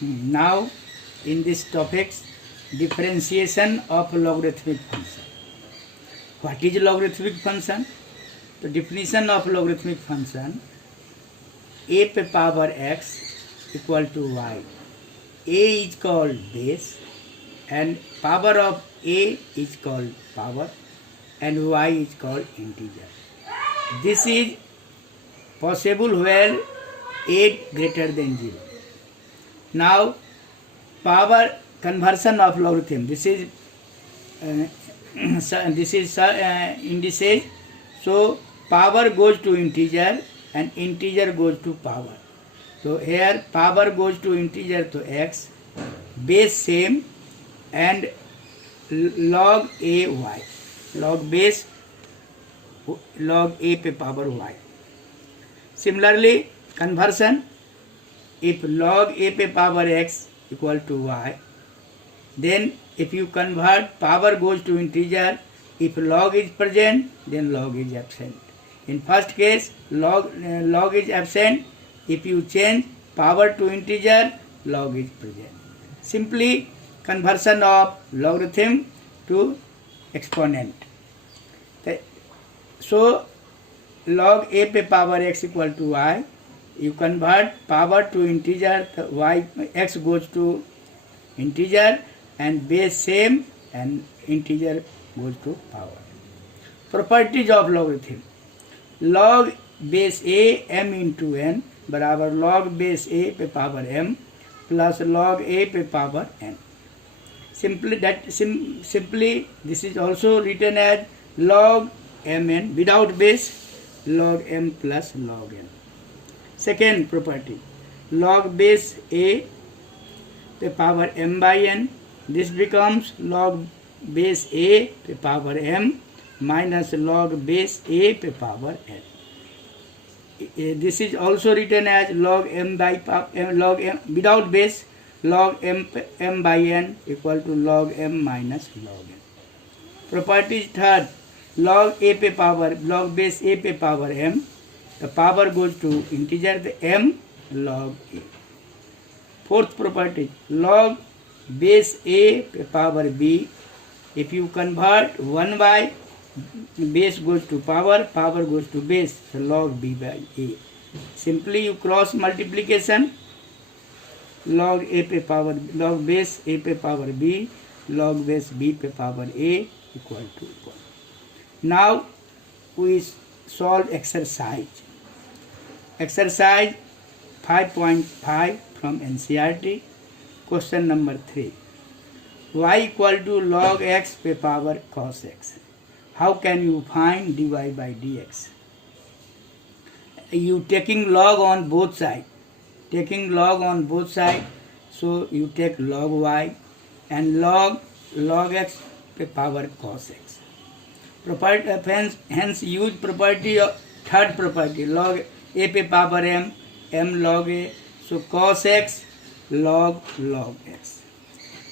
Now, in this topics, differentiation of logarithmic function. What is logarithmic function? The definition of logarithmic function: a पे power x equal to y. A is called base, and power of a is called power, and y is called integer. This is possible where a greater than 0. Now, power conversion of logarithm. This is indices. So power goes to integer and integer goes to power. So here power goes to integer to x, base same, and log a y. Log base log a पे power y. Similarly, conversion, if log a पे power x equal to y, then if you convert, power goes to integer. If log is present, then log is absent. In first case, log is absent. If you change power to integer, log is present. Simply conversion of logarithm to exponent. So log a पे power x equal to y, you convert power to integer, y x goes to integer, and base same, and integer goes to power. Properties of logarithm: log base a m into n बराबर log base a पे power m plus log a पे power n. Simply this is also written as log mn without base, log m plus log n. Second property, log base a पे power m by n. This becomes log base a पे power m minus log base a पे power n. This is also written as log m by log m without base, log m by n equal to log m minus log n. Property third, log a पे power log base a पे power m, the power goes to integer, the m log a. Fourth property, log base a पे power b, if you convert 1 by base goes to power, power goes to base, so log b by a. Simply you cross multiplication, log a पे power log base a पे power b, log base b पे power a equal to 1. Now we solve exercise. Exercise 5.5 from NCERT. Question number 3. Y equal to log x पे power cos x. How can you find dy by dx? You taking log on both sides. Taking log on both sides, so you take log y and log x पे power cos x. Hence use property of third property, log a पे power m, m log a, so cos x log x.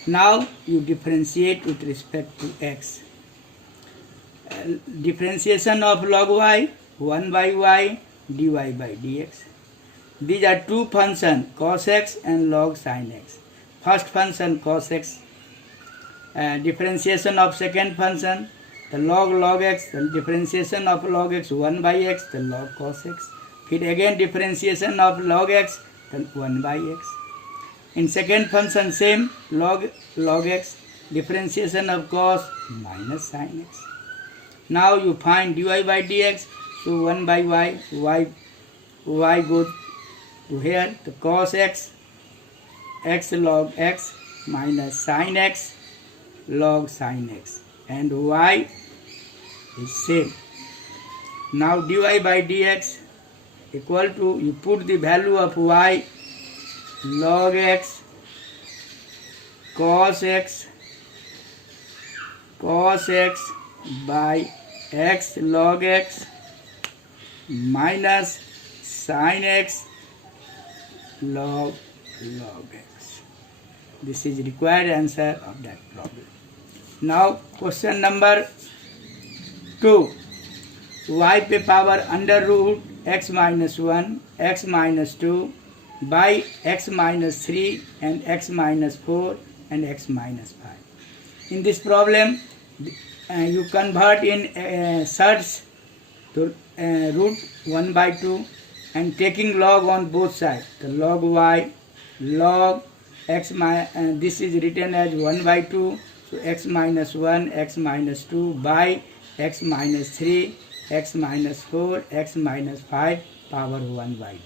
Now you differentiate with respect to x. Differentiation of log y, 1 by y dy by dx. These are two functions, cos x and log sin x. First function cos x, differentiation of second function, the log x, the differentiation of log x 1 by x, the log cos x. फिर again differentiation of log x, then 1 by x. In second function same, log x, differentiation of cos minus sin x. Now you find dy by dx, so 1 by y goes to here, the cos x, x log x minus sin x log sin x, and y is same. Now dy by dx equal to, you put the value of y, log x cos x by x log x minus sin x log x. This is required answer of that problem. Now question number 2. Y पे power under root x minus 1, x minus 2, by x minus 3 and x minus 4 and x minus 5. In this problem, you convert in surds to root 1 by 2 and taking log on both sides. The log y, log x this is written as 1 by 2, so x minus 1, x minus 2 by x minus 3, x minus 4, x minus 5 power 1 by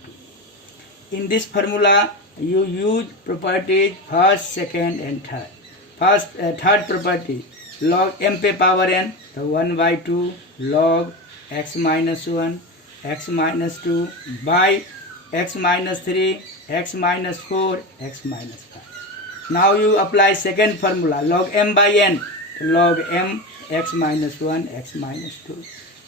2. In this formula, you use properties first, second and third. Third property, log m पे power n, the 1 by 2 log x minus 1, x minus 2 by x minus 3, x minus 4, x minus 5. Now you apply second formula, log m by n, log m x minus 1, x minus 2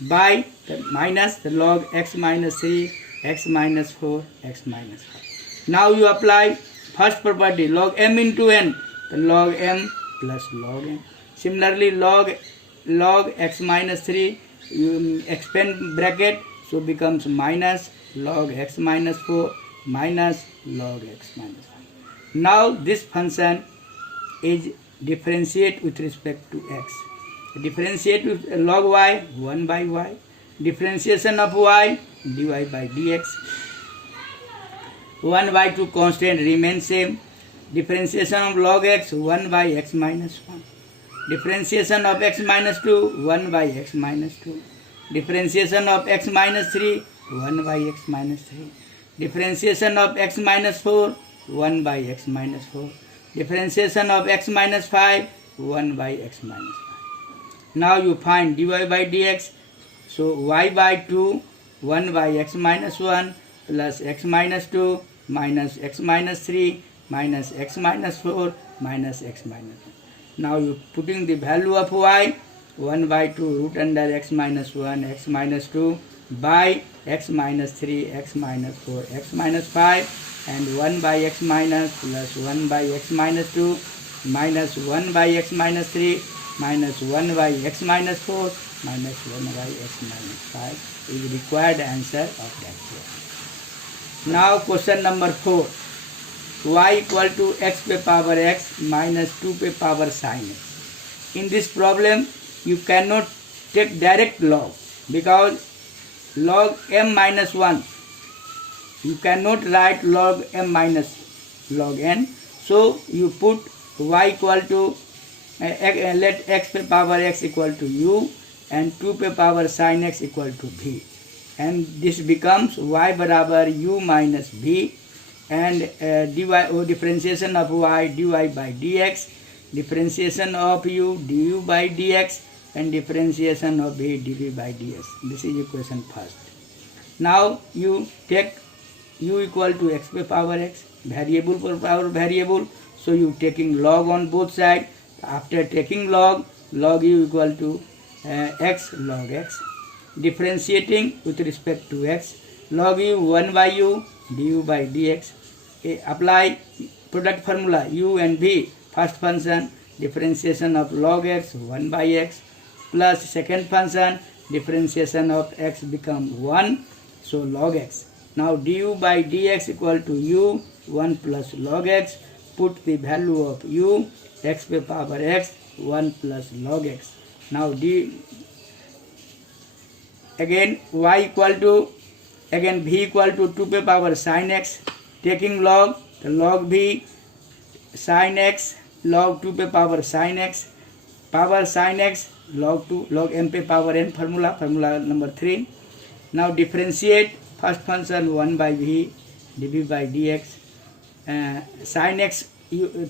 by the minus the log x minus 3, x minus 4, x minus 5. Now you apply first property, log m into n, the log m plus log n. Similarly, log x minus 3, you expand bracket, so becomes minus log x minus 4 minus log x minus 5. Now this function is differentiate with respect to x. Differentiate with log y, 1 by y. Differentiation of y, dy by dx. 1 by 2 constant remains same. Differentiation of log x, 1 by x minus 1. Differentiation of x minus 2, 1 by x minus 2. Differentiation of x minus 3, 1 by x minus 3. Differentiation of x minus 4, 1 by x minus 4. Differentiation of x minus 5, 1 by x minus 5. Now you find dy by dx. So y by 2, 1 by x minus 1 plus x minus 2 minus x minus 3 minus x minus 4 minus x minus 1. Now you putting the value of y, 1 by 2 root under x minus 1, x minus 2 by x minus 3, x minus 4, x minus 5 and 1 by x minus plus 1 by x minus 2 minus 1 by x minus 3 minus 1 by x minus 4 minus 1 by x minus 5 is required answer of that question. Now question number 4. Y equal to x पे power x minus 2 पे power sin x. In this problem, you cannot take direct log because log m minus 1, you cannot write log m minus log n. So you put y equal to let x पे power x equal to u and 2 पे power sin x equal to v, and this becomes y बराबर u minus v and differentiation of y dy by dx, differentiation of u du by dx and differentiation of v dv by dx. This is equation first. Now you take u equal to x पे power x, variable for power variable, so you taking log on both sides. After taking log u equal to x log x. Differentiating with respect to x, log u 1 by u du by dx. Apply product formula u and v. First function differentiation of log x 1 by x plus second function differentiation of x become 1, so log x. Now du by dx equal to u 1 plus log x. Put the value of u x पे power x 1 plus log x. Now again y equal to v equal to 2 पे power sin x. Taking log, the log v sin x log 2 पे power sin x power sin x log 2 log m पे power n formula number 3. Now differentiate first function 1 by v dv by dx. Sin x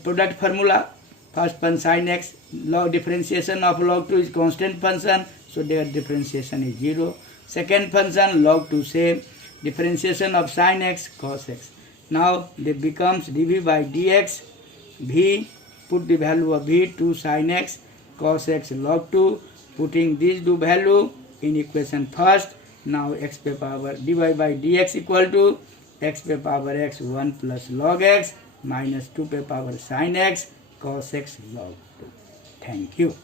product formula, first function sin x, log differentiation of log 2 is constant function, so their differentiation is 0. Second function log 2 same, differentiation of sin x cos x. Now they becomes dv by dx, v, put the value of v 2 sin x cos x log 2, putting these two value in equation first. Now x पे power dy by dx equal to x पे power x 1 plus log x minus 2 पे power sin x cos x log 2. Thank you.